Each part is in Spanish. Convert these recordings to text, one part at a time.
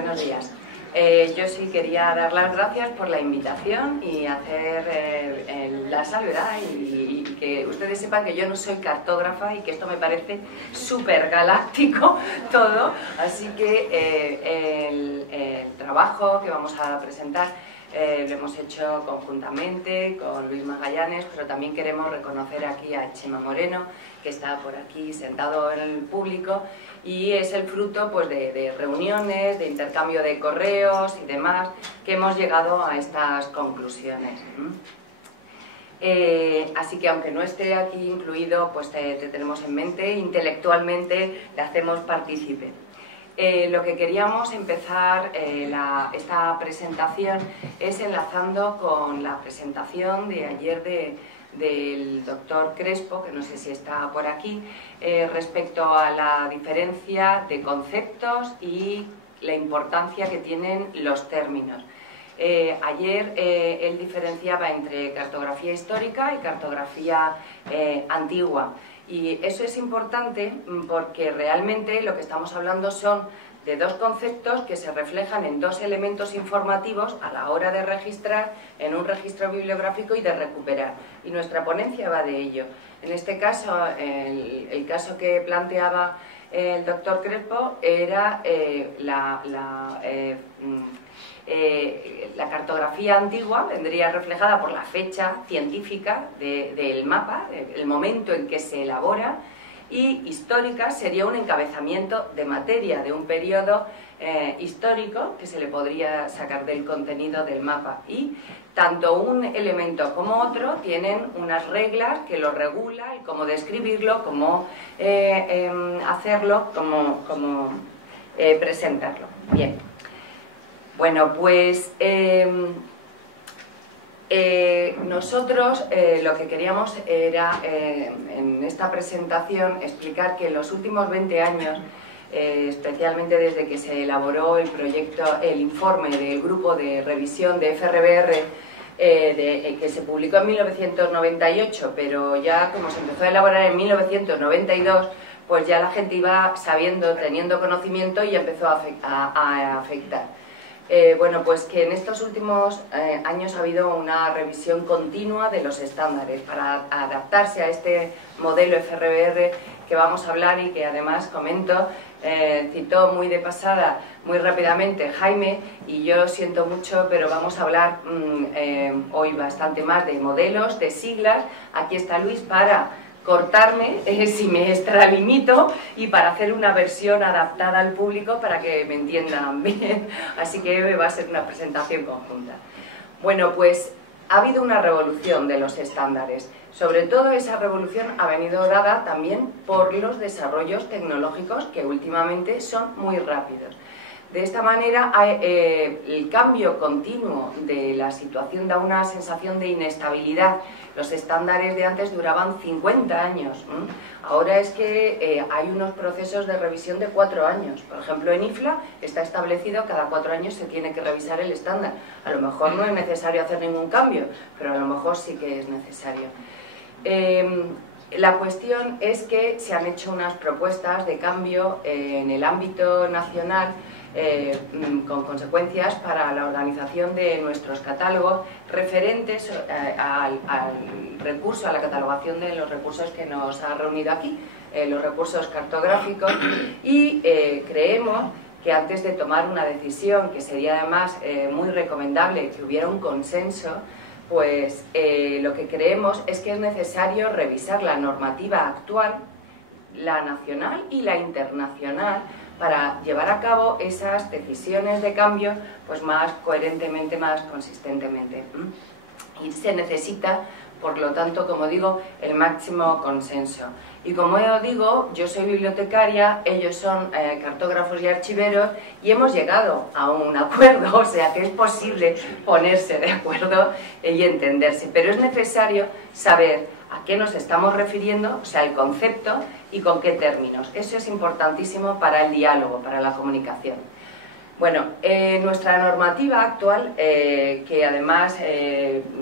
buenos días. Yo sí quería dar las gracias por la invitación y hacer la salvedad y que ustedes sepan que yo no soy cartógrafa y que esto me parece súper galáctico todo, así que el trabajo que vamos a presentar lo hemos hecho conjuntamente con Luis Magallanes, pero también queremos reconocer aquí a Chema Moreno, que está por aquí sentado en el público, y es el fruto pues, de reuniones, de intercambio de correos y demás, que hemos llegado a estas conclusiones. Así que aunque no esté aquí incluido, pues te tenemos en mente, intelectualmente le hacemos partícipe. Lo que queríamos empezar esta presentación es enlazando con la presentación de ayer del doctor Crespo, que no sé si está por aquí, respecto a la diferencia de conceptos y la importancia que tienen los términos. Ayer él diferenciaba entre cartografía histórica y cartografía antigua. Y eso es importante porque realmente lo que estamos hablando son de dos conceptos que se reflejan en dos elementos informativos a la hora de registrar en un registro bibliográfico y de recuperar. Y nuestra ponencia va de ello. En este caso, el caso que planteaba el doctor Crespo era la cartografía antigua, vendría reflejada por la fecha científica del mapa, el momento en que se elabora, y histórica sería un encabezamiento de materia de un periodo histórico que se le podría sacar del contenido del mapa. Y tanto un elemento como otro tienen unas reglas que lo regulan, y cómo describirlo, cómo hacerlo, cómo presentarlo. Bien. Bueno, pues nosotros lo que queríamos era en esta presentación explicar que en los últimos 20 años, especialmente desde que se elaboró el proyecto, el informe del grupo de revisión de FRBR, que se publicó en 1998, pero ya como se empezó a elaborar en 1992, pues ya la gente iba sabiendo, teniendo conocimiento y empezó a afectar. Bueno, pues que en estos últimos años ha habido una revisión continua de los estándares para adaptarse a este modelo FRBR que vamos a hablar y que además comento, citó muy de pasada, muy rápidamente Jaime, y yo siento mucho, pero vamos a hablar hoy bastante más de modelos, de siglas. Aquí está Luis para cortarme si me extralimito y para hacer una versión adaptada al público para que me entiendan bien. Así que va a ser una presentación conjunta. Bueno, pues ha habido una revolución de los estándares. Sobre todo esa revolución ha venido dada también por los desarrollos tecnológicos que últimamente son muy rápidos. De esta manera, el cambio continuo de la situación da una sensación de inestabilidad. Los estándares de antes duraban 50 años. Ahora es que hay unos procesos de revisión de 4 años. Por ejemplo, en IFLA está establecido que cada 4 años se tiene que revisar el estándar. A lo mejor no es necesario hacer ningún cambio, pero a lo mejor sí que es necesario. La cuestión es que se han hecho unas propuestas de cambio en el ámbito nacional con consecuencias para la organización de nuestros catálogos referentes al recurso, a la catalogación de los recursos que nos ha reunido aquí, los recursos cartográficos, y creemos que antes de tomar una decisión, que sería además muy recomendable que hubiera un consenso, pues lo que creemos es que es necesario revisar la normativa actual, la nacional y la internacional, para llevar a cabo esas decisiones de cambio pues más coherentemente, más consistentemente. Y se necesita, por lo tanto, como digo, el máximo consenso. Y como yo digo, yo soy bibliotecaria, ellos son cartógrafos y archiveros, y hemos llegado a un acuerdo, o sea que es posible ponerse de acuerdo y entenderse, pero es necesario saber a qué nos estamos refiriendo, o sea, el concepto y con qué términos. Eso es importantísimo para el diálogo, para la comunicación. Bueno, nuestra normativa actual, que además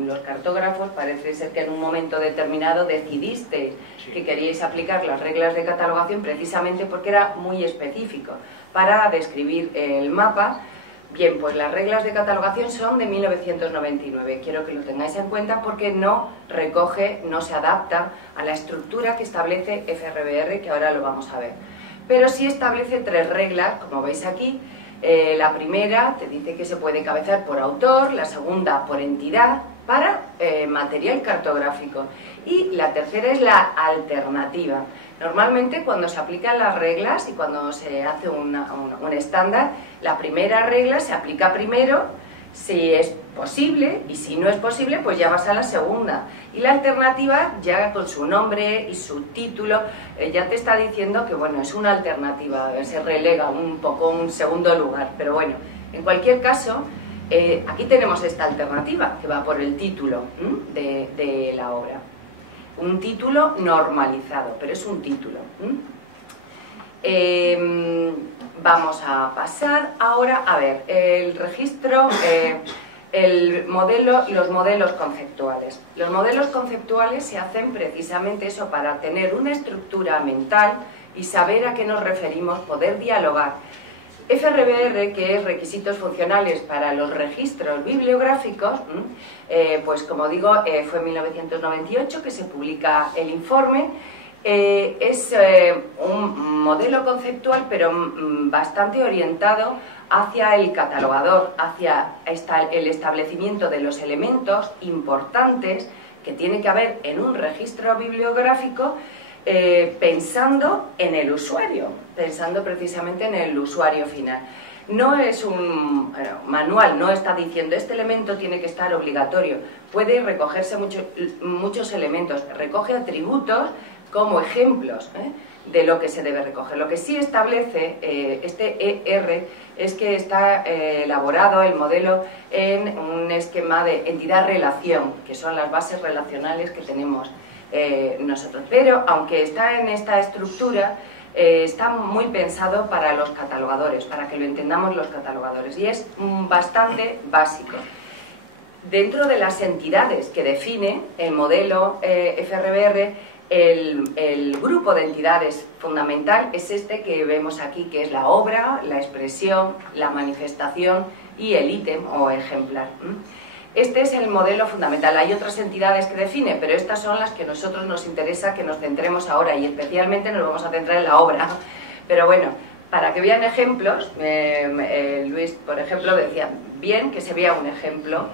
los cartógrafos parece ser que en un momento determinado decidisteis que queríais aplicar las reglas de catalogación precisamente porque era muy específico. para describir el mapa. Bien, pues las reglas de catalogación son de 1999, quiero que lo tengáis en cuenta porque no recoge, no se adapta a la estructura que establece FRBR, que ahora lo vamos a ver. Pero sí establece 3 reglas, como veis aquí. La primera te dice que se puede encabezar por autor, la segunda por entidad, para material cartográfico, y la tercera es la alternativa. Normalmente cuando se aplican las reglas y cuando se hace un estándar, la primera regla se aplica primero si es posible, y si no es posible pues ya vas a la segunda, y la alternativa ya con su nombre y su título ya te está diciendo que bueno, es una alternativa, se relega un poco un segundo lugar, pero bueno, en cualquier caso aquí tenemos esta alternativa que va por el título de la obra. Un título normalizado, pero es un título. Vamos a pasar ahora a ver el registro, los modelos conceptuales. Los modelos conceptuales se hacen precisamente eso, para tener una estructura mental y saber a qué nos referimos, poder dialogar. FRBR, que es requisitos funcionales para los registros bibliográficos, pues como digo, fue en 1998 que se publica el informe. Es un modelo conceptual, pero bastante orientado hacia el catalogador, hacia el establecimiento de los elementos importantes que tiene que haber en un registro bibliográfico, pensando en el usuario, pensando precisamente en el usuario final. No es un manual, no está diciendo este elemento tiene que estar obligatorio, puede recogerse muchos elementos, recoge atributos como ejemplos de lo que se debe recoger. Lo que sí establece este ER es que está elaborado el modelo en un esquema de entidad-relación, que son las bases relacionales que tenemos nosotros. Pero aunque está en esta estructura, está muy pensado para los catalogadores, para que lo entendamos los catalogadores, y es bastante básico. Dentro de las entidades que define el modelo FRBR, el grupo de entidades fundamental es este que vemos aquí, que es la obra, la expresión, la manifestación y el ítem o ejemplar. Este es el modelo fundamental. Hay otras entidades que define, pero estas son las que a nosotros nos interesa que nos centremos ahora, y especialmente nos vamos a centrar en la obra. Pero bueno, para que vean ejemplos, Luis, por ejemplo, decía bien que se vea un ejemplo.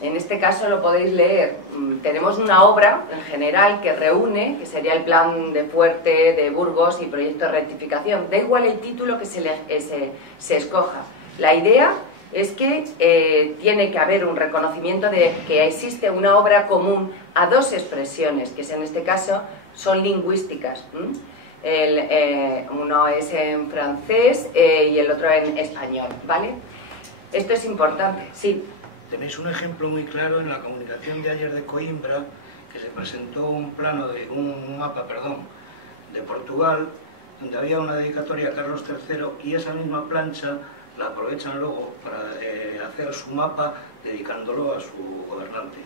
En este caso lo podéis leer. Tenemos una obra en general que reúne, que sería el plan de Fuerte, de Burgos y proyecto de rectificación. Da igual el título que se escoja. La idea es que tiene que haber un reconocimiento de que existe una obra común a 2 expresiones, que en este caso son lingüísticas. Uno es en francés y el otro en español, ¿vale? Esto es importante, sí. Tenéis un ejemplo muy claro en la comunicación de ayer de Coimbra, que se presentó un mapa de Portugal, donde había una dedicatoria a Carlos III, y esa misma plancha la aprovechan luego para hacer su mapa dedicándolo a su gobernante.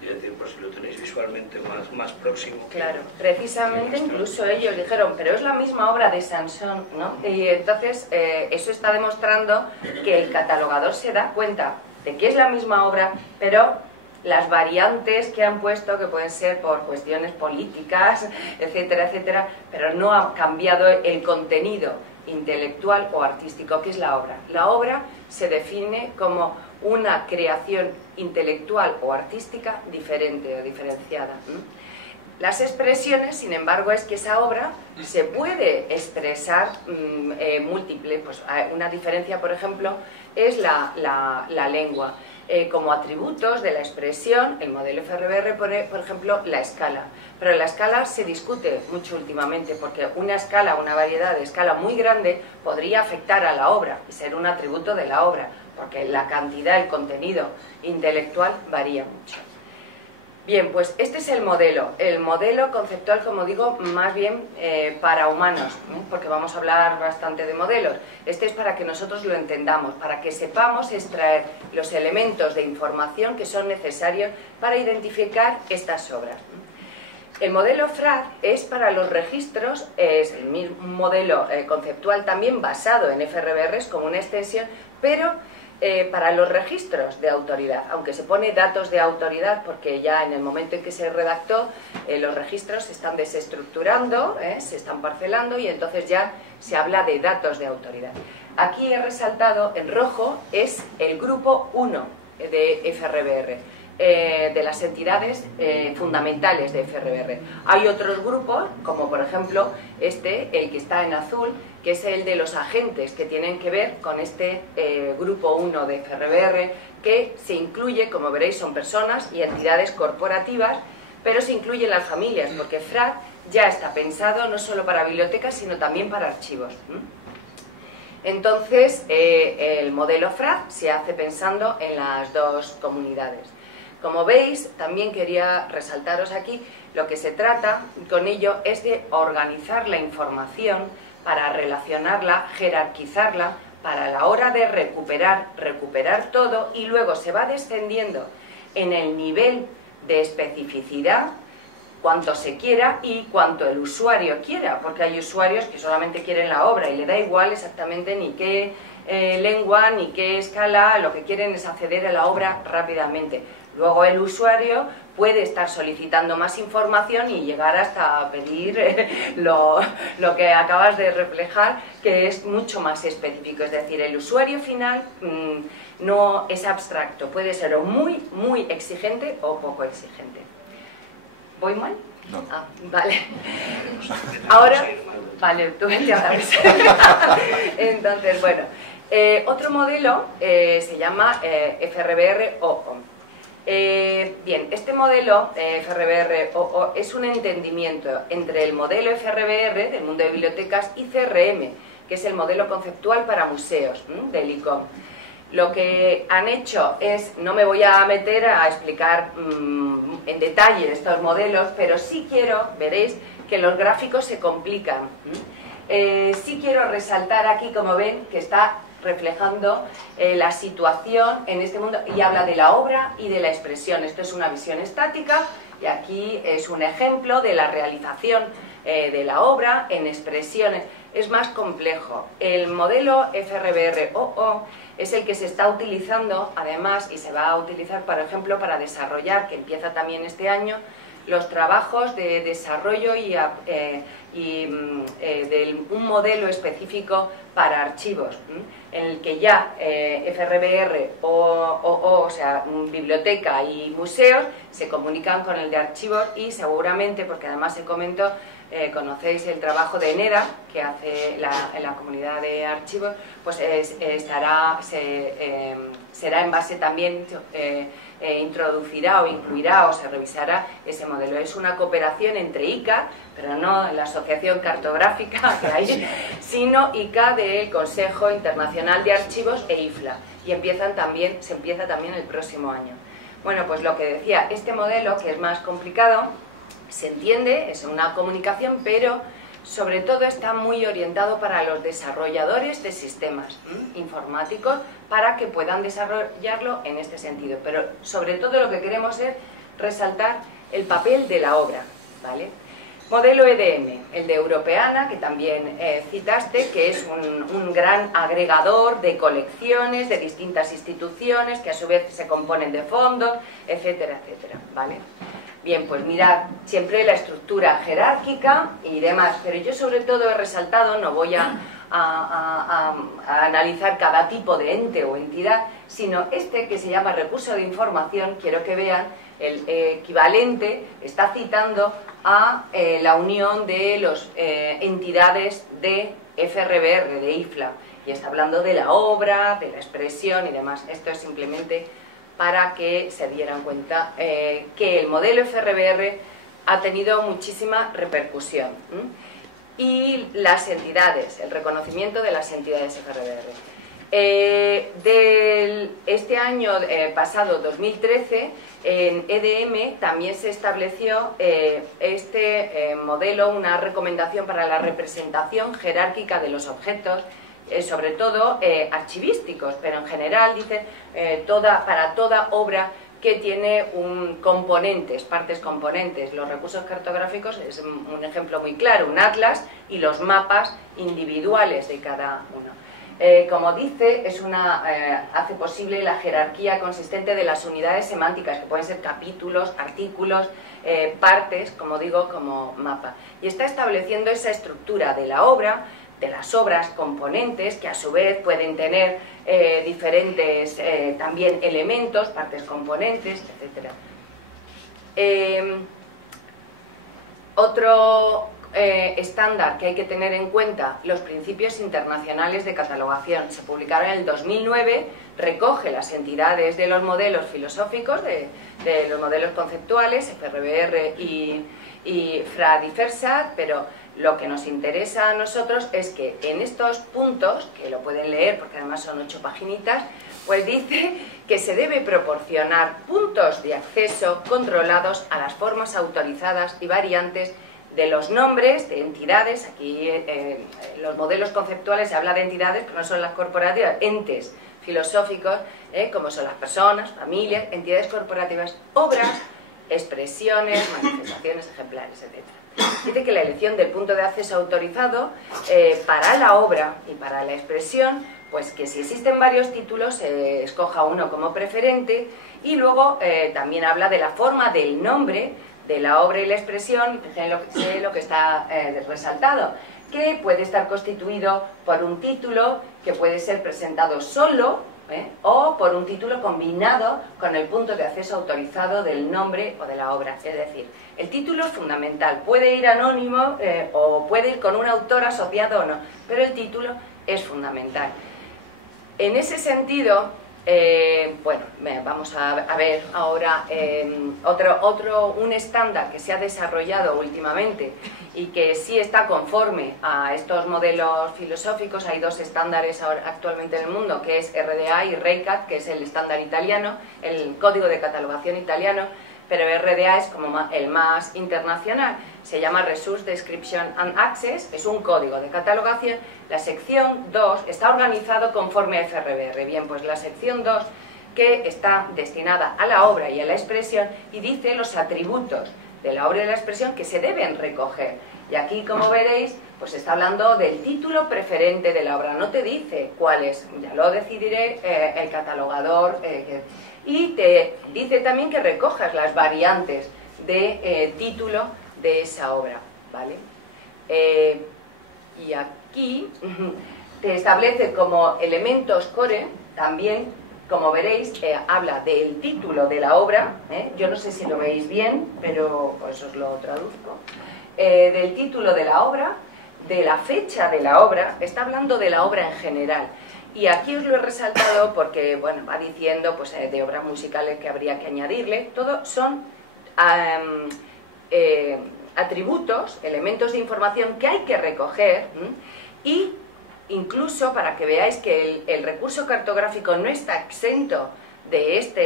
Es decir, por si lo tenéis visualmente más próximo. Claro, precisamente incluso ellos dijeron, pero es la misma obra de Sansón, ¿no? Y entonces eso está demostrando que el catalogador se da cuenta de que es la misma obra, pero las variantes que han puesto, que pueden ser por cuestiones políticas, etcétera, etcétera, pero no ha cambiado el contenido intelectual o artístico, que es la obra. La obra se define como una creación intelectual o artística diferente o diferenciada. Las expresiones, sin embargo, es que esa obra se puede expresar múltiple. Pues una diferencia, por ejemplo, es la lengua. Como atributos de la expresión, el modelo FRBR pone, por ejemplo, la escala. Pero la escala se discute mucho últimamente, porque una escala, una variedad de escala muy grande podría afectar a la obra y ser un atributo de la obra, porque la cantidad, el contenido intelectual varía mucho. Bien, pues este es el modelo conceptual, como digo, más bien para humanos, porque vamos a hablar bastante de modelos. Este es para que nosotros lo entendamos, para que sepamos extraer los elementos de información que son necesarios para identificar estas obras. El modelo FRAD es para los registros, es el mismo modelo conceptual también basado en FRBRs como una extensión, pero para los registros de autoridad, aunque se pone datos de autoridad porque ya en el momento en que se redactó los registros se están desestructurando, se están parcelando y entonces ya se habla de datos de autoridad. Aquí he resaltado en rojo es el grupo 1 de FRBR. De las entidades fundamentales de FRBR. Hay otros grupos, como por ejemplo el que está en azul, que es el de los agentes, que tienen que ver con este grupo 1 de FRBR, que se incluye, como veréis, son personas y entidades corporativas, pero se incluyen las familias, porque FRAD ya está pensado no solo para bibliotecas, sino también para archivos. Entonces, el modelo FRAD se hace pensando en las dos comunidades. Como veis, también quería resaltaros aquí, lo que se trata con ello es de organizar la información para relacionarla, jerarquizarla, para la hora de recuperar todo y luego se va descendiendo en el nivel de especificidad cuanto se quiera y cuanto el usuario quiera, porque hay usuarios que solamente quieren la obra y le da igual exactamente ni qué lengua ni qué escala, lo que quieren es acceder a la obra rápidamente. Luego el usuario puede estar solicitando más información y llegar hasta pedir lo que acabas de reflejar, que es mucho más específico. Es decir, el usuario final no es abstracto, puede ser o muy exigente o poco exigente. ¿Voy mal? No. Ah, vale. Ahora, vale, tú vente ahora. Entonces, bueno, otro modelo se llama FRBR-OO. Bien, este modelo FRBR-OO es un entendimiento entre el modelo FRBR del mundo de bibliotecas y CRM, que es el modelo conceptual para museos del ICOM. Lo que han hecho es, no me voy a meter a explicar en detalle estos modelos, pero sí quiero, veréis, que los gráficos se complican. Sí quiero resaltar aquí, como ven, que está reflejando la situación en este mundo y habla de la obra y de la expresión. Esto es una visión estática y aquí es un ejemplo de la realización de la obra en expresiones. Es más complejo. El modelo FRBR-OO es el que se está utilizando, además, y se va a utilizar, por ejemplo, para desarrollar, que empieza también este año, los trabajos de desarrollo y de un modelo específico para archivos, en el que ya FRBR o sea, biblioteca y museos se comunican con el de archivos y seguramente, porque además se comentó, conocéis el trabajo de ENEDA que hace la comunidad de archivos, pues será en base también, introducirá o incluirá o se revisará ese modelo. Es una cooperación entre ICA, pero no la Asociación Cartográfica que hay, sino ICA del Consejo Internacional de Archivos e IFLA, y se empieza también el próximo año. Bueno, pues lo que decía, este modelo, que es más complicado, se entiende, es una comunicación, pero sobre todo está muy orientado para los desarrolladores de sistemas informáticos para que puedan desarrollarlo en este sentido. Pero sobre todo lo que queremos es resaltar el papel de la obra, ¿vale? Modelo EDM, el de Europeana, que también citaste, que es un gran agregador de colecciones de distintas instituciones que a su vez se componen de fondos, etcétera, etcétera, ¿vale? Bien, pues mirad, siempre la estructura jerárquica y demás, pero yo sobre todo he resaltado, no voy a analizar cada tipo de ente o entidad, sino este que se llama recurso de información. Quiero que vean el equivalente, está citando a la unión de las entidades de FRBR, de IFLA, y está hablando de la obra, de la expresión y demás. Esto es simplemente para que se dieran cuenta que el modelo FRBR ha tenido muchísima repercusión. Y las entidades, el reconocimiento de las entidades FRBR. Este año pasado, 2013, en EDM también se estableció este modelo, una recomendación para la representación jerárquica de los objetos, sobre todo archivísticos, pero en general dice para toda obra que tiene componentes, partes componentes. Los recursos cartográficos es un ejemplo muy claro, un atlas y los mapas individuales de cada uno. Como dice, hace posible la jerarquía consistente de las unidades semánticas, que pueden ser capítulos, artículos, partes, como digo, como mapa. Y está estableciendo esa estructura de la obra, de las obras componentes, que a su vez pueden tener diferentes también elementos, partes componentes, etc. Otro estándar que hay que tener en cuenta, los principios internacionales de catalogación. Se publicaron en el 2009, recoge las entidades de los modelos filosóficos, de los modelos conceptuales, FRBR y Fra-Di-Fersat, pero lo que nos interesa a nosotros es que en estos puntos, que lo pueden leer porque además son 8 paginitas, pues dice que se debe proporcionar puntos de acceso controlados a las formas autorizadas y variantes de los nombres de entidades. Aquí los modelos conceptuales se habla de entidades, pero no son las corporativas, entes filosóficos, como son las personas, familias, entidades corporativas, obras, expresiones, manifestaciones, ejemplares, etc. Dice que la elección del punto de acceso autorizado para la obra y para la expresión, pues que si existen varios títulos se escoja uno como preferente, y luego también habla de la forma del nombre de la obra y la expresión. Fíjense lo que está resaltado, que puede estar constituido por un título que puede ser presentado solo, o por un título combinado con el punto de acceso autorizado del nombre o de la obra. Es decir, el título es fundamental, puede ir anónimo o puede ir con un autor asociado o no, pero el título es fundamental. En ese sentido, bueno, vamos a ver ahora un estándar que se ha desarrollado últimamente y que sí está conforme a estos modelos filosóficos. Hay 2 estándares actualmente en el mundo, que es RDA y REICAT, que es el estándar italiano, el código de catalogación italiano, pero RDA es como el más internacional, se llama Resource Description and Access, es un código de catalogación. La sección 2 está organizado conforme a FRBR. Bien, pues la sección 2, que está destinada a la obra y a la expresión, y dice los atributos de la obra y de la expresión que se deben recoger. Y aquí, como veréis, pues está hablando del título preferente de la obra, no te dice cuál es, ya lo decidiré el catalogador, y te dice también que recojas las variantes de título de esa obra, ¿vale? Y aquí te establece como elementos core también. Como veréis, habla del título de la obra, yo no sé si lo veis bien, pero pues os lo traduzco, del título de la obra, de la fecha de la obra, está hablando de la obra en general. Y aquí os lo he resaltado porque, bueno, va diciendo pues, de obras musicales que habría que añadirle. Todo son atributos, elementos de información que hay que recoger, y incluso para que veáis que el recurso cartográfico no está exento de esta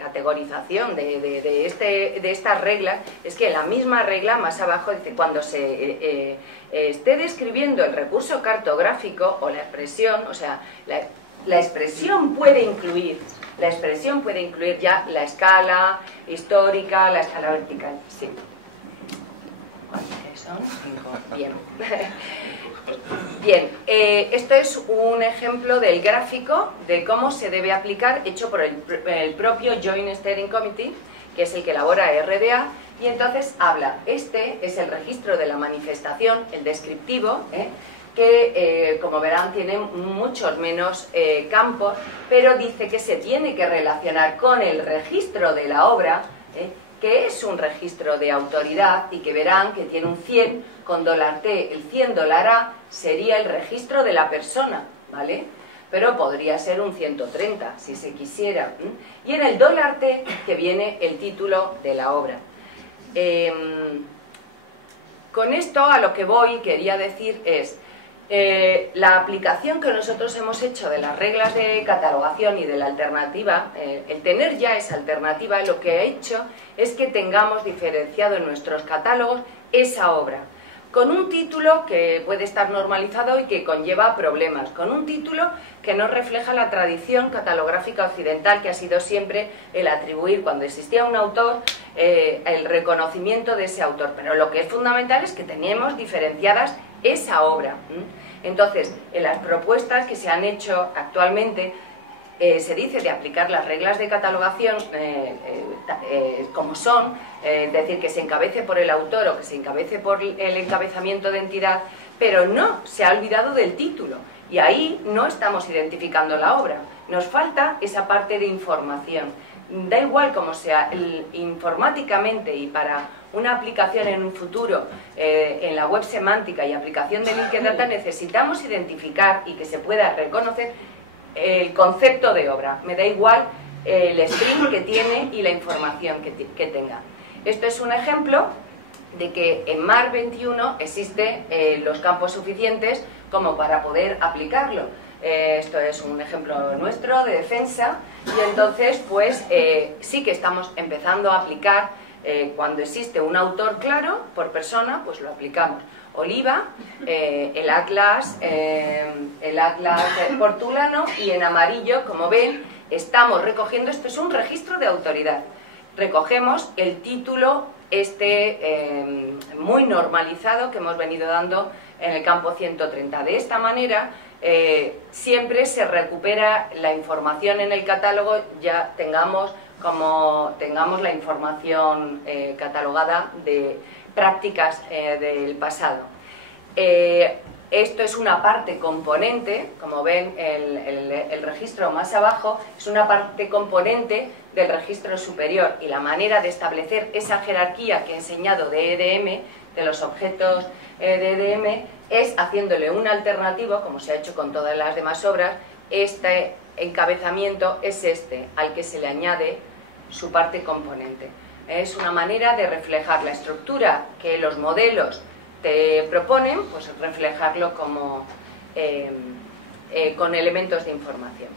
categorización, de estas reglas. Es que la misma regla más abajo dice, cuando se esté describiendo el recurso cartográfico o la expresión, o sea, la expresión puede incluir ya la escala histórica, la escala vertical. Sí. ¿Cuántos son? 5. Bien. Bien, esto es un ejemplo del gráfico de cómo se debe aplicar, hecho por el propio Joint Steering Committee, que es el que elabora RDA, y entonces habla, este es el registro de la manifestación, el descriptivo, que como verán tiene muchos menos campos, pero dice que se tiene que relacionar con el registro de la obra, que es un registro de autoridad, y que verán que tiene un 100 con $T, el $100 sería el registro de la persona, ¿vale? Pero podría ser un 130 si se quisiera. Y en el $T que viene el título de la obra. Con esto a lo que voy, quería decir es, la aplicación que nosotros hemos hecho de las reglas de catalogación y de la alternativa, el tener ya esa alternativa, lo que ha hecho es que tengamos diferenciado en nuestros catálogos esa obra. con un título que puede estar normalizado y que conlleva problemas, con un título que no refleja la tradición catalográfica occidental, que ha sido siempre el atribuir, cuando existía un autor, el reconocimiento de ese autor. Pero lo que es fundamental es que tenemos diferenciadas esa obra. Entonces, en las propuestas que se han hecho actualmente, se dice de aplicar las reglas de catalogación como son, es decir, que se encabece por el autor o que se encabece por el encabezamiento de entidad, pero no, se ha olvidado del título y ahí no estamos identificando la obra. Nos falta esa parte de información. Da igual como sea, informáticamente y para una aplicación en un futuro en la web semántica y aplicación de Linked Data necesitamos identificar y que se pueda reconocer el concepto de obra. Me da igual el string que tiene y la información que tenga. Esto es un ejemplo de que en MAR 21 existen los campos suficientes como para poder aplicarlo. Esto es un ejemplo nuestro de defensa y entonces pues sí que estamos empezando a aplicar cuando existe un autor claro por persona, pues lo aplicamos. Oliva, el atlas portulano y en amarillo, como ven, estamos recogiendo, esto es un registro de autoridad, recogemos el título muy normalizado que hemos venido dando en el campo 130. De esta manera siempre se recupera la información en el catálogo, ya tengamos la información catalogada de prácticas del pasado. Esto es una parte componente, como ven el registro más abajo, es una parte componente del registro superior y la manera de establecer esa jerarquía que he enseñado de EDM, de los objetos de EDM, es haciéndole un alternativo, como se ha hecho con todas las demás obras. Este encabezamiento es al que se le añade su parte componente. Es una manera de reflejar la estructura que los modelos te proponen, pues reflejarlo como, con elementos de información.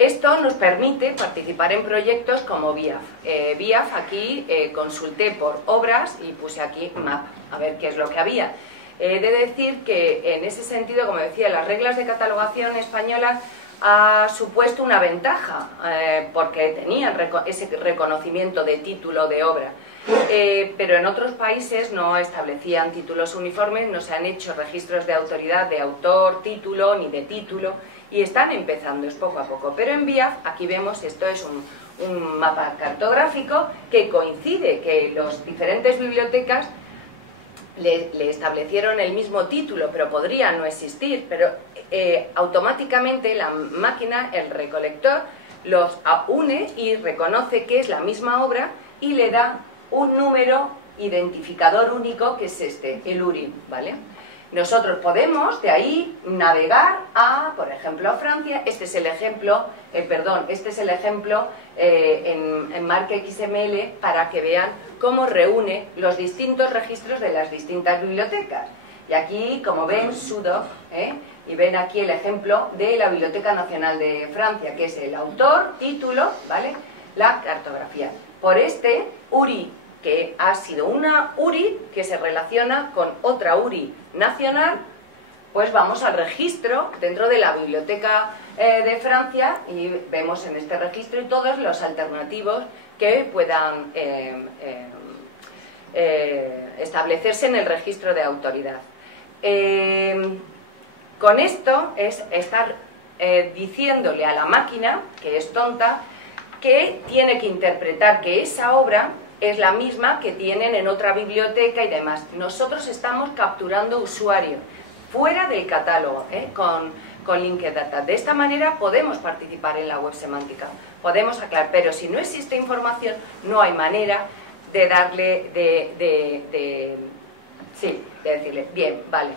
Esto nos permite participar en proyectos como BIAF. BIAF aquí consulté por obras y puse aquí MAP, a ver qué es lo que había. He de decir que en ese sentido, como decía, las reglas de catalogación españolas ha supuesto una ventaja porque tenían ese reconocimiento de título de obra, pero en otros países no establecían títulos uniformes, no se han hecho registros de autoridad de autor, título ni de título y están empezando, es poco a poco. Pero en BIAF, aquí vemos, esto es un mapa cartográfico que coincide que las diferentes bibliotecas le establecieron el mismo título, pero podría no existir, pero automáticamente la máquina, el recolector, los une y reconoce que es la misma obra y le da un número identificador único que es el URI, ¿vale? Nosotros podemos de ahí navegar a, por ejemplo, a Francia. Este es el ejemplo, en MarkXML para que vean cómo reúne los distintos registros de las distintas bibliotecas. Y aquí, como ven, sudo, y ven aquí el ejemplo de la Biblioteca Nacional de Francia, que es el autor, título, ¿vale? La cartografía. Por URI, que ha sido una URI que se relaciona con otra URI nacional, pues vamos al registro dentro de la Biblioteca de Francia y vemos en este registro y todos los alternativos que puedan establecerse en el registro de autoridad. Con esto es estar diciéndole a la máquina, que es tonta, que tiene que interpretar que esa obra es la misma que tienen en otra biblioteca y demás. Nosotros estamos capturando usuario fuera del catálogo, con Linked Data. De esta manera podemos participar en la web semántica, podemos aclarar, pero si no existe información no hay manera de darle, de decirle, bien, vale.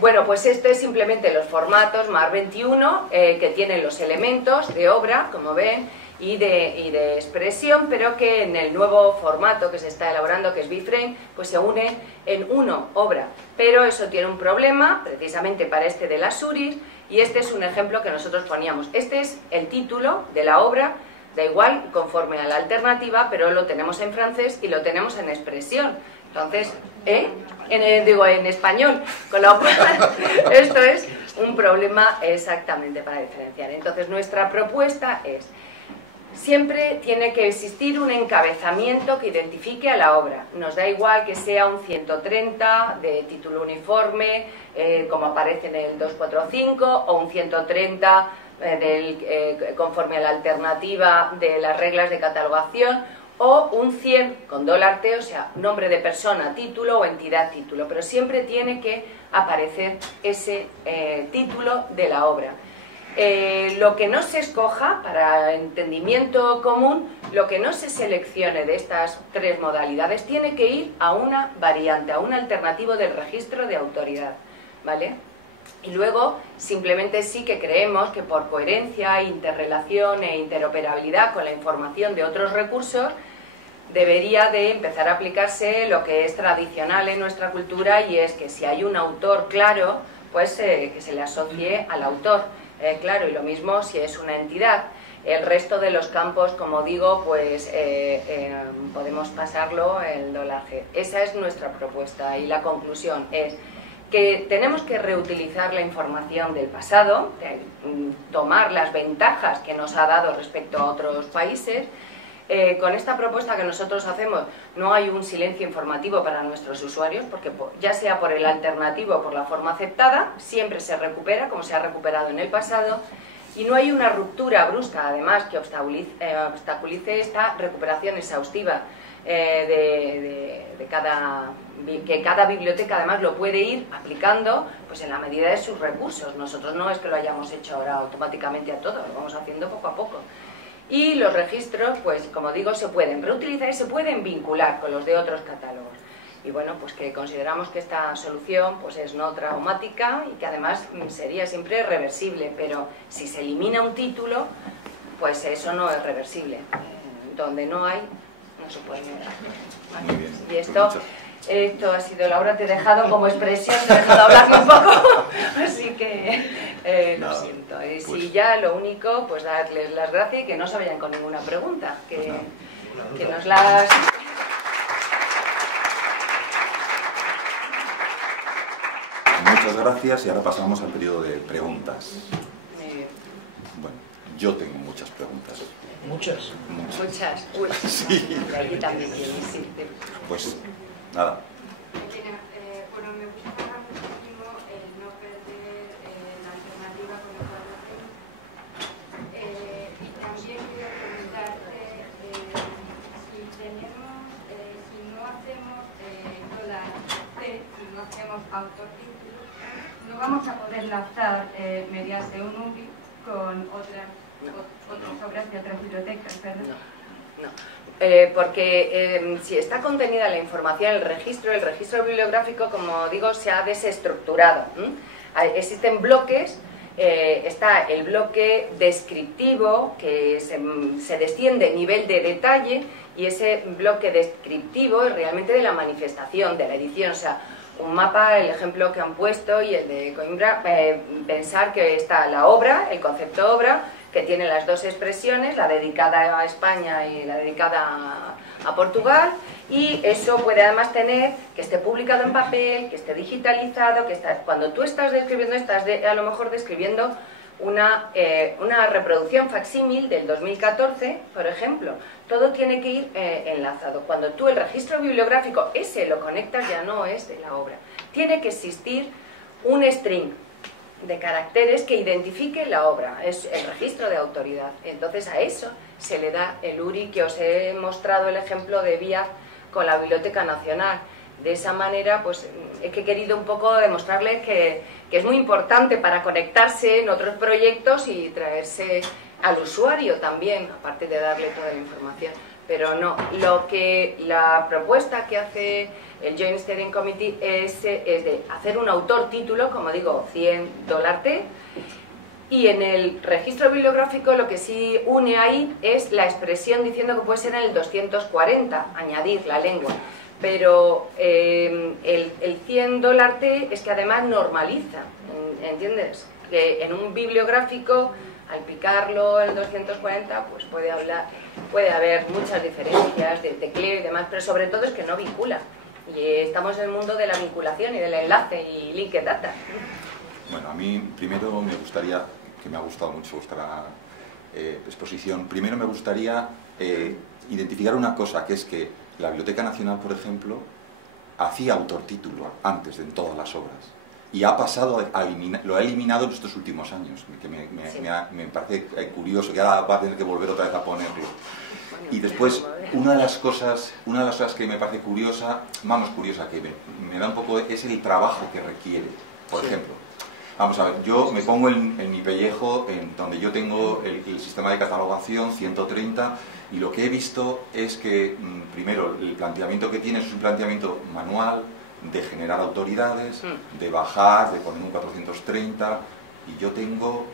Bueno, pues esto es simplemente los formatos MAR 21 que tienen los elementos de obra, como ven, y de expresión, pero que en el nuevo formato que se está elaborando, que es BeFrame, pues se une en obra. Pero eso tiene un problema, precisamente para este de las URIs, y este es un ejemplo que nosotros poníamos. Este es el título de la obra Da igual conforme a la alternativa, pero lo tenemos en francés y lo tenemos en expresión. Entonces, en español. Con lo cual, esto es un problema exactamente para diferenciar. Entonces, nuestra propuesta es: siempre tiene que existir un encabezamiento que identifique a la obra. Nos da igual que sea un 130 de título uniforme, como aparece en el 245, o un 130 conforme a la alternativa de las reglas de catalogación, o un 100 con $T, o sea, nombre de persona, título, o entidad, título. Pero siempre tiene que aparecer ese título de la obra. Lo que no se escoja, para entendimiento común, lo que no se seleccione de estas tres modalidades tiene que ir a una variante, a un alternativo del registro de autoridad, ¿vale? Y luego, simplemente sí que creemos que por coherencia, interrelación e interoperabilidad con la información de otros recursos, debería de empezar a aplicarse lo que es tradicional en nuestra cultura, y es que si hay un autor claro, pues que se le asocie al autor. Claro, y lo mismo si es una entidad. El resto de los campos, como digo, pues podemos pasarlo el $G. Esa es nuestra propuesta, y la conclusión es que tenemos que reutilizar la información del pasado, tomar las ventajas que nos ha dado respecto a otros países. Con esta propuesta que nosotros hacemos no hay un silencio informativo para nuestros usuarios, porque ya sea por el alternativo o por la forma aceptada, siempre se recupera como se ha recuperado en el pasado, y no hay una ruptura brusca, además, que obstaculice esta recuperación exhaustiva que cada biblioteca además lo puede ir aplicando pues en la medida de sus recursos. Nosotros no es que lo hayamos hecho ahora automáticamente a todo, lo vamos haciendo poco a poco. Y los registros, pues como digo, se pueden reutilizar y se pueden vincular con los de otros catálogos. Y bueno, pues que consideramos que esta solución pues es no traumática y que además sería siempre reversible, pero si se elimina un título, pues eso no es reversible. Donde no hay, no se puede negar. Muy bien. Y esto ha sido, Laura, te he dejado como expresión, te he dejado hablar un poco, así que lo siento. Y pues, si ya lo único, pues darles las gracias y que no se vayan con ninguna pregunta, que nos las... Muchas gracias, y ahora pasamos al periodo de preguntas. Bueno, yo tengo muchas preguntas. Muchas. Muchas. Uy, Sí. de aquí también tienes, sí. Pues nada. Bueno, me gustaba muchísimo el no perder la alternativa con el cuadro y también quiero preguntarte si no hacemos $C, si no hacemos autotítulo, no vamos a poder lanzar mediante un UBI con otras obras de otras bibliotecas, ¿verdad? No. Porque si está contenida la información, el registro bibliográfico, como digo, se ha desestructurado. Existen bloques, está el bloque descriptivo, que se desciende nivel de detalle, y ese bloque descriptivo es realmente de la manifestación, de la edición. O sea, un mapa, el ejemplo que han puesto y el de Coimbra, pensar que está la obra, el concepto obra, que tiene las dos expresiones, la dedicada a España y la dedicada a Portugal, y eso puede además tener que esté publicado en papel, que esté digitalizado, cuando tú estás describiendo, a lo mejor describiendo una reproducción facsímil del 2014, por ejemplo. Todo tiene que ir enlazado. Cuando tú el registro bibliográfico, ese lo conectas, ya no es de la obra. Tiene que existir un string de caracteres que identifique la obra, es el registro de autoridad. Entonces a eso se le da el URI, que os he mostrado el ejemplo de vía con la Biblioteca Nacional. De esa manera, pues he querido un poco demostrarles que es muy importante para conectarse en otros proyectos y traerse al usuario también, aparte de darle toda la información. Pero no, la propuesta que hace el Joint Steering Committee es de hacer un autor título, como digo, $100T, y en el registro bibliográfico lo que sí une ahí es la expresión diciendo que puede ser en el 240, añadir la lengua. Pero el $100T es que además normaliza, ¿entiendes? Que en un bibliográfico Al picarlo el 240, pues puede haber muchas diferencias de tecleo y demás, pero sobre todo es que no vincula. Y estamos en el mundo de la vinculación y del enlace y linked data. Bueno, a mí primero me gustaría, que me ha gustado mucho vuestra exposición, primero me gustaría identificar una cosa, que es que la Biblioteca Nacional, por ejemplo, hacía autortítulo antes de en todas las obras. Y ha pasado lo ha eliminado en estos últimos años, que me parece curioso, que ahora va a tener que volver otra vez a ponerlo. Y después, una de las cosas que me parece curiosa, que me da un poco, es el trabajo que requiere. Por ejemplo, vamos a ver, yo me pongo en mi pellejo, en donde yo tengo el sistema de catalogación 130, y lo que he visto es que, primero, el planteamiento que tiene es un planteamiento manual, de generar autoridades, de bajar, de poner un 430, y yo tengo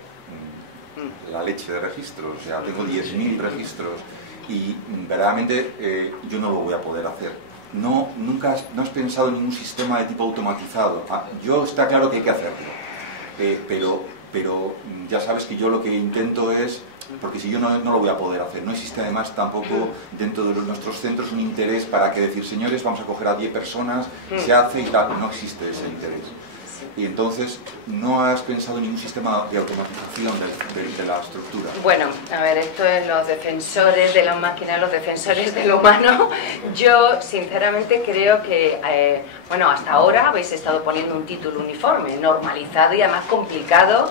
la leche de registros, o sea, tengo 10.000 registros, y verdaderamente yo no lo voy a poder hacer. No has pensado en ningún sistema de tipo automatizado. Yo está claro que hay que hacerlo, pero ya sabes que yo lo que intento es, porque si yo no lo voy a poder hacer, no existe además tampoco dentro de nuestros centros un interés para que decir, señores, vamos a coger a 10 personas, se hace y tal, no existe ese interés. Y entonces, ¿no has pensado en ningún sistema de automatización de la estructura? Bueno, a ver, esto es los defensores de las máquinas, los defensores del humano. Yo, sinceramente, creo que, bueno, hasta ahora habéis estado poniendo un título uniforme, normalizado y además complicado,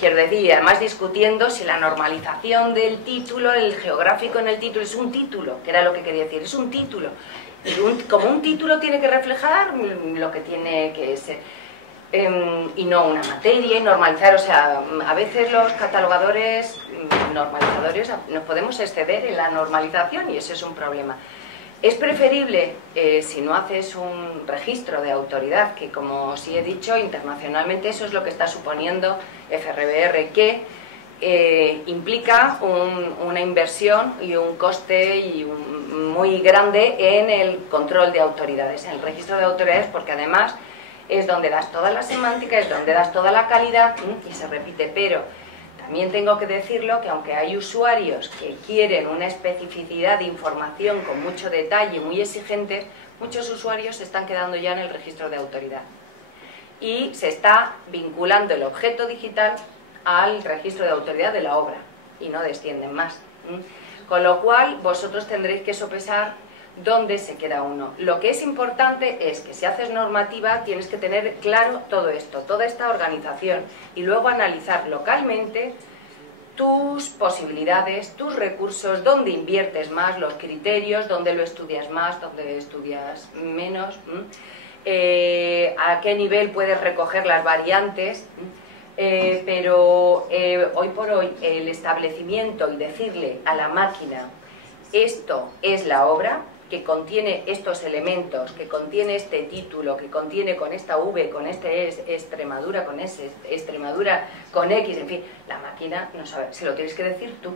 quiero decir, además discutiendo si la normalización del título, el geográfico en el título, es un título, que era lo que quería decir, es un título. Y como un título tiene que reflejar lo que tiene que ser. Y no una materia, y normalizar, o sea, a veces los catalogadores normalizadores nos podemos exceder en la normalización y eso es un problema. Es preferible, si no haces un registro de autoridad, que como sí he dicho, internacionalmente eso es lo que está suponiendo FRBR, que implica una inversión y un coste muy grande en el control de autoridades, en el registro de autoridades, porque además es donde das toda la semántica, es donde das toda la calidad y se repite, pero también tengo que decirlo que aunque hay usuarios que quieren una especificidad de información con mucho detalle, muy exigentes, muchos usuarios se están quedando ya en el registro de autoridad y se está vinculando el objeto digital al registro de autoridad de la obra y no descienden más. Con lo cual vosotros tendréis que sopesar dónde se queda uno. Lo que es importante es que si haces normativa tienes que tener claro todo esto, toda esta organización y luego analizar localmente tus posibilidades, tus recursos, dónde inviertes más, los criterios, dónde lo estudias más, dónde estudias menos, a qué nivel puedes recoger las variantes, pero hoy por hoy el establecimiento y decirle a la máquina esto es la obra, que contiene estos elementos, que contiene este título, que contiene con esta V, con este Extremadura, con ese Extremadura, con X, en fin, la máquina no sabe, se lo tienes que decir tú,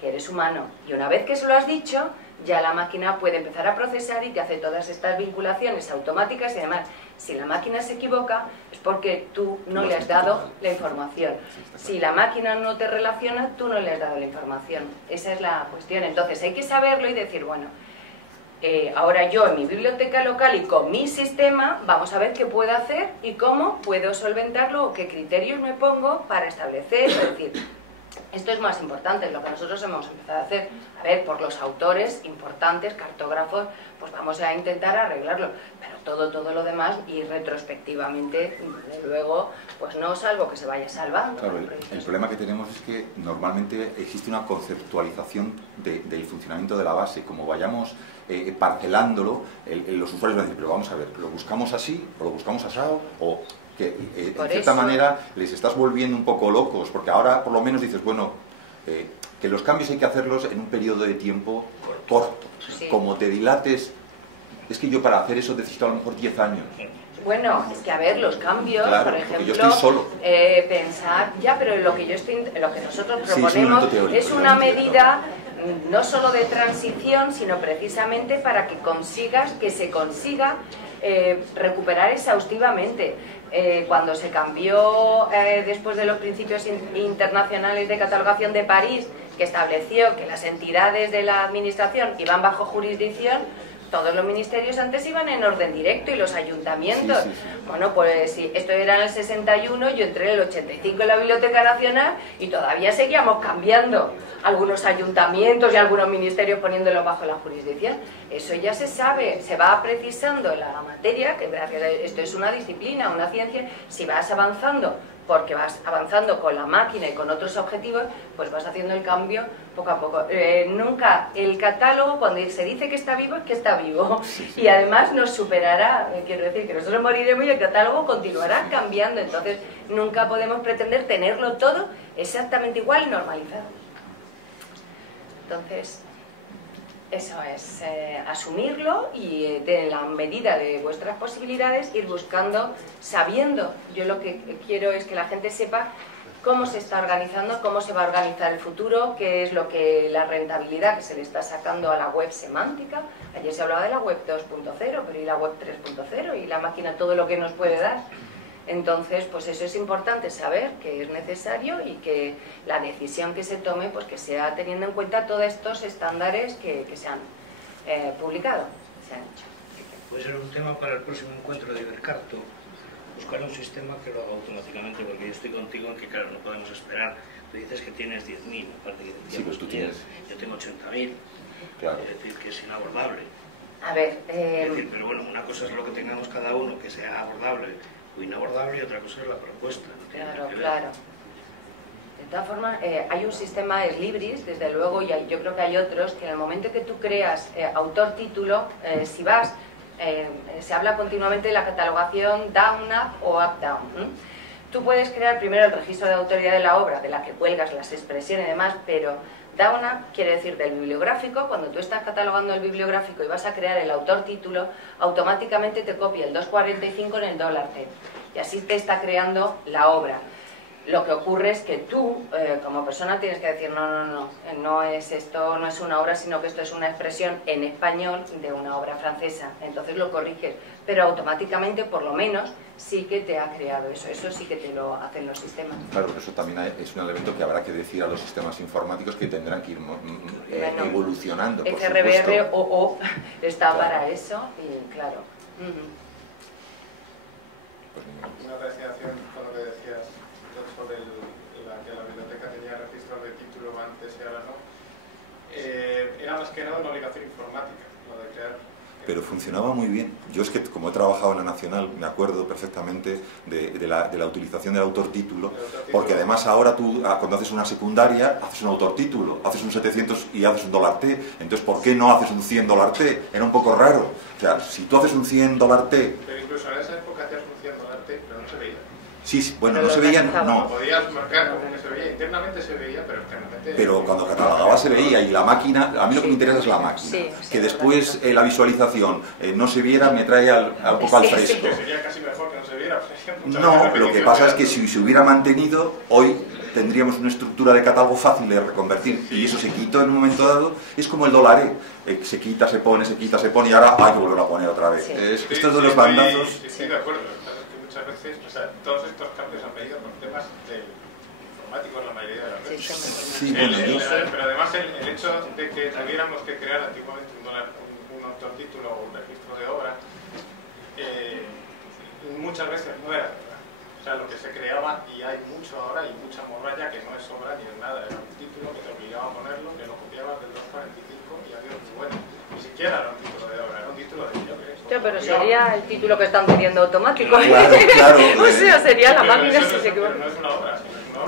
que eres humano. Y una vez que se lo has dicho, ya la máquina puede empezar a procesar y te hace todas estas vinculaciones automáticas y además, si la máquina se equivoca, es porque tú no le has dado la información. Si la máquina no te relaciona, tú no le has dado la información. Esa es la cuestión. Entonces hay que saberlo y decir, bueno, ahora yo en mi biblioteca local y con mi sistema, vamos a ver qué puedo hacer y cómo puedo solventarlo o qué criterios me pongo para establecer, es decir, esto es más importante, lo que nosotros hemos empezado a hacer. A ver, por los autores importantes, cartógrafos, pues vamos a intentar arreglarlo, pero todo lo demás y retrospectivamente, desde luego, pues no salvo que se vaya salvando. Claro, el problema que tenemos es que normalmente existe una conceptualización del funcionamiento de la base. Como vayamos parcelándolo, los usuarios van a decir, pero vamos a ver, ¿lo buscamos así o lo buscamos asado? O que en cierta manera les estás volviendo un poco locos, porque ahora por lo menos dices, bueno, que los cambios hay que hacerlos en un periodo de tiempo corto. Sí. Como te dilates, es que yo para hacer eso necesito a lo mejor 10 años. Bueno, es que a ver, los cambios, claro, por ejemplo, yo estoy solo. Pensar, ya, pero lo que nosotros proponemos es una medida no solo de transición, sino precisamente para que se consiga recuperar exhaustivamente. Cuando se cambió después de los principios internacionales de catalogación de París, que estableció que las entidades de la administración iban bajo jurisdicción, todos los ministerios antes iban en orden directo y los ayuntamientos. Sí. Bueno, pues sí, esto era en el 61, yo entré en el 85 en la Biblioteca Nacional y todavía seguíamos cambiando algunos ayuntamientos y algunos ministerios poniéndolo bajo la jurisdicción. Eso ya se sabe, se va precisando la materia, que esto es una disciplina, una ciencia. Si vas avanzando, porque vas avanzando con la máquina y con otros objetivos, pues vas haciendo el cambio poco a poco. Nunca el catálogo, cuando se dice que está vivo, es que está vivo. Sí. Y además nos superará, quiero decir que nosotros moriremos y el catálogo continuará cambiando. Entonces nunca podemos pretender tenerlo todo exactamente igual y normalizado. Entonces, eso es asumirlo y en la medida de vuestras posibilidades ir buscando, sabiendo. Yo lo que quiero es que la gente sepa cómo se está organizando, cómo se va a organizar el futuro, qué es lo que la rentabilidad que se le está sacando a la web semántica. Ayer se hablaba de la web 2.0, pero ¿y la web 3.0? ¿Y la máquina todo lo que nos puede dar? Entonces, pues eso es importante saber que es necesario y que la decisión que se tome, pues que sea teniendo en cuenta todos estos estándares que se han publicado, se han hecho. Puede ser un tema para el próximo encuentro de Ibercarto, buscar un sistema que lo haga automáticamente, porque yo estoy contigo en que, claro, no podemos esperar. Tú dices que tienes 10.000, aparte que sí, pues tú tienes. Yo tengo 80.000, claro. Es decir, que es inabordable. A ver, es decir, pero bueno, una cosa es lo que tengamos cada uno, que sea abordable o inabordable, y otra cosa es la propuesta. No claro. De todas formas, hay un sistema Eslibris, desde luego, y yo creo que hay otros, que en el momento que tú creas autor-título, si vas, se habla continuamente de la catalogación down-up o up-down. Tú puedes crear primero el registro de autoría de la obra, de la que cuelgas las expresiones y demás, pero down-up quiere decir del bibliográfico. Cuando tú estás catalogando el bibliográfico y vas a crear el autor-título, automáticamente te copia el 245 en el $T, y así te está creando la obra. Lo que ocurre es que tú, como persona, tienes que decir, no es esto, no es una obra, sino que esto es una expresión en español de una obra francesa. Entonces lo corriges, pero automáticamente, por lo menos, sí que te ha creado eso. Eso sí que te lo hacen los sistemas. Claro, eso también es un elemento que habrá que decir a los sistemas informáticos, que tendrán que ir evolucionando, por XRBR o está para eso, y claro. Una apreciación con lo que decías sobre que la biblioteca tenía registros de título antes y ahora no. Era más que nada una obligación informática, lo de crear. Pero funcionaba muy bien. Yo es que, como he trabajado en la Nacional, me acuerdo perfectamente de la utilización del autor-título, porque además ahora tú, cuando haces una secundaria, haces un autor-título, haces un 700 y haces un $T, entonces ¿por qué no haces un $100? Era un poco raro. O sea, si tú haces un $100... Pero incluso en esa época hacías un $100, pero no se veía. Sí, bueno, no se veía, no. Podías marcar como que se veía, internamente se veía, pero externamente... Pero cuando catalogaba se veía, y la máquina, a mí lo que me interesa es la máquina. Que después la visualización no se viera me trae un poco al fresco. Que sería casi mejor que no se viera. No, lo que pasa es que si se hubiera mantenido, hoy tendríamos una estructura de catálogo fácil de reconvertir, y eso se quitó en un momento dado. Es como el $, se quita, se pone, y ahora hay que volver a poner otra vez. Esto es de los bandazos. Sí, de acuerdo. Muchas veces, o sea, todos estos cambios han venido por temas informáticos la mayoría de las veces. Pero además el hecho de que tuviéramos que crear antiguamente un autor-título o un registro de obra, muchas veces no era verdad. O sea, lo que se creaba, y hay mucho ahora, y mucha morralla que no es obra ni es nada, era un título que te obligaba a ponerlo, que lo copiabas del 245 y había muy bueno. Ni siquiera era un título de obra, era un título de video. Pero sería el título que están pidiendo automático. Claro. O sea, sería la máquina si se equivoca. No es una obra,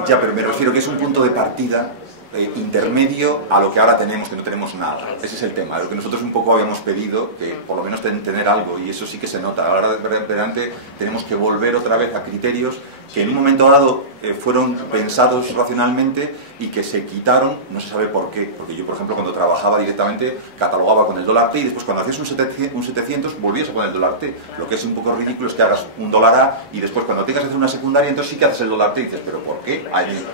ya, pero me refiero que es un punto de partida intermedio a lo que ahora tenemos, que no tenemos nada. Ese es el tema. Lo que nosotros un poco habíamos pedido, que por lo menos tener algo, y eso sí que se nota. Ahora adelante tenemos que volver otra vez a criterios que en un momento dado fueron pensados racionalmente y que se quitaron, no se sabe por qué. Porque yo, por ejemplo, cuando trabajaba directamente, catalogaba con el $T, y después cuando hacías un 700 volvías a poner el $T. Lo que es un poco ridículo es que hagas un $A y después cuando tengas que hacer una secundaria, entonces sí que haces el $T y dices, ¿pero por qué?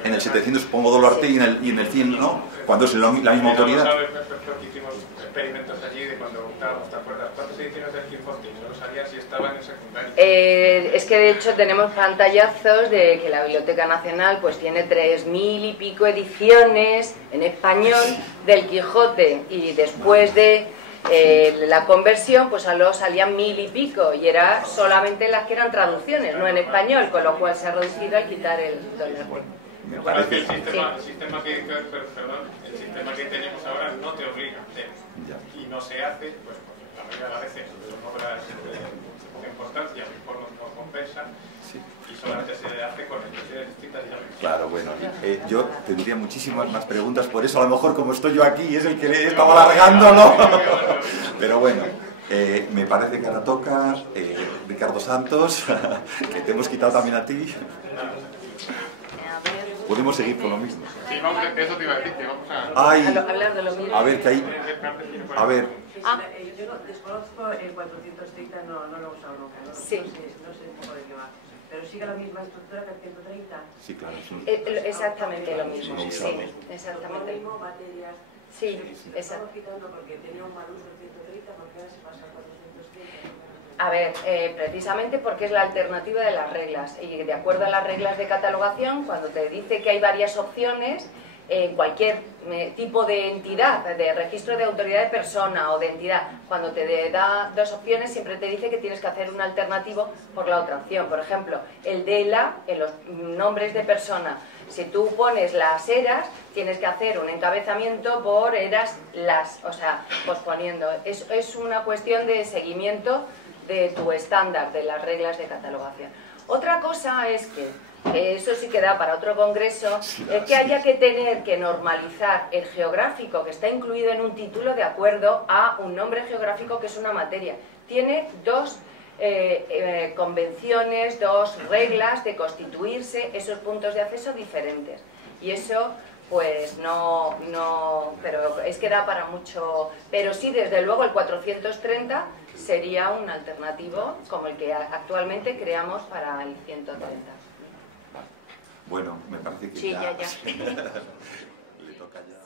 En el 700 pongo $T y en el 100, ¿no? Cuando es la misma autoridad. ¿Sabes que hicimos experimentos allí de cuando optábamos, te acuerdas? ¿Cuántas ediciones del Quijote? No lo sabía si estaban en secundaria. Es que de hecho tenemos pantallazos de que la Biblioteca Nacional pues tiene 3000 y pico ediciones en español del Quijote, y después de la conversión pues solo salían 1000 y pico, y era solamente las que eran traducciones, no en español, con lo cual se ha reducido al quitar el dólar. Me parece el sistema que tenemos ahora no te obliga a hacer, y no se hace, pues la mayoría de las veces son obras de importancia, por no compensa, y solamente se hace con intenciones distintas. Claro, bueno, yo tendría muchísimas más preguntas, por eso a lo mejor como estoy yo aquí es el que le estaba alargándolo. Pero bueno, me parece que ahora toca Ricardo Santos, que te hemos quitado también a ti. Podemos seguir con lo mismo. Sí, vamos, eso te iba a decir, que vamos a... hablar de lo mismo. A ver, que hay... A ver... Yo desconozco el 430, no lo he usado nunca, no sé un poco de qué va. Pero sigue la misma estructura que el 130. Sí, claro. Exactamente lo mismo. Sí, exactamente. Lo mismo, materias. Sí, exacto. Estamos quitando porque tenía un mal uso el 130, porque ahora se pasa al 430. A ver, precisamente porque es la alternativa de las reglas, y de acuerdo a las reglas de catalogación, cuando te dice que hay varias opciones en cualquier tipo de entidad, de registro de autoridad de persona o de entidad, cuando te da dos opciones siempre te dice que tienes que hacer un alternativo por la otra opción. Por ejemplo, el de la, en los nombres de persona, si tú pones las eras, tienes que hacer un encabezamiento por eras las, o sea, posponiendo. Es una cuestión de seguimiento de tu estándar, de las reglas de catalogación. Otra cosa es que, eso sí que da para otro congreso, es que haya que tener que normalizar el geográfico que está incluido en un título de acuerdo a un nombre geográfico que es una materia. Tiene dos convenciones, dos reglas de constituirse esos puntos de acceso diferentes. Y eso pues no, pero es que da para mucho. Pero sí, desde luego el 430 sería un alternativo como el que actualmente creamos para el 130. Bueno, me parece que sí, ya. Le toca ya.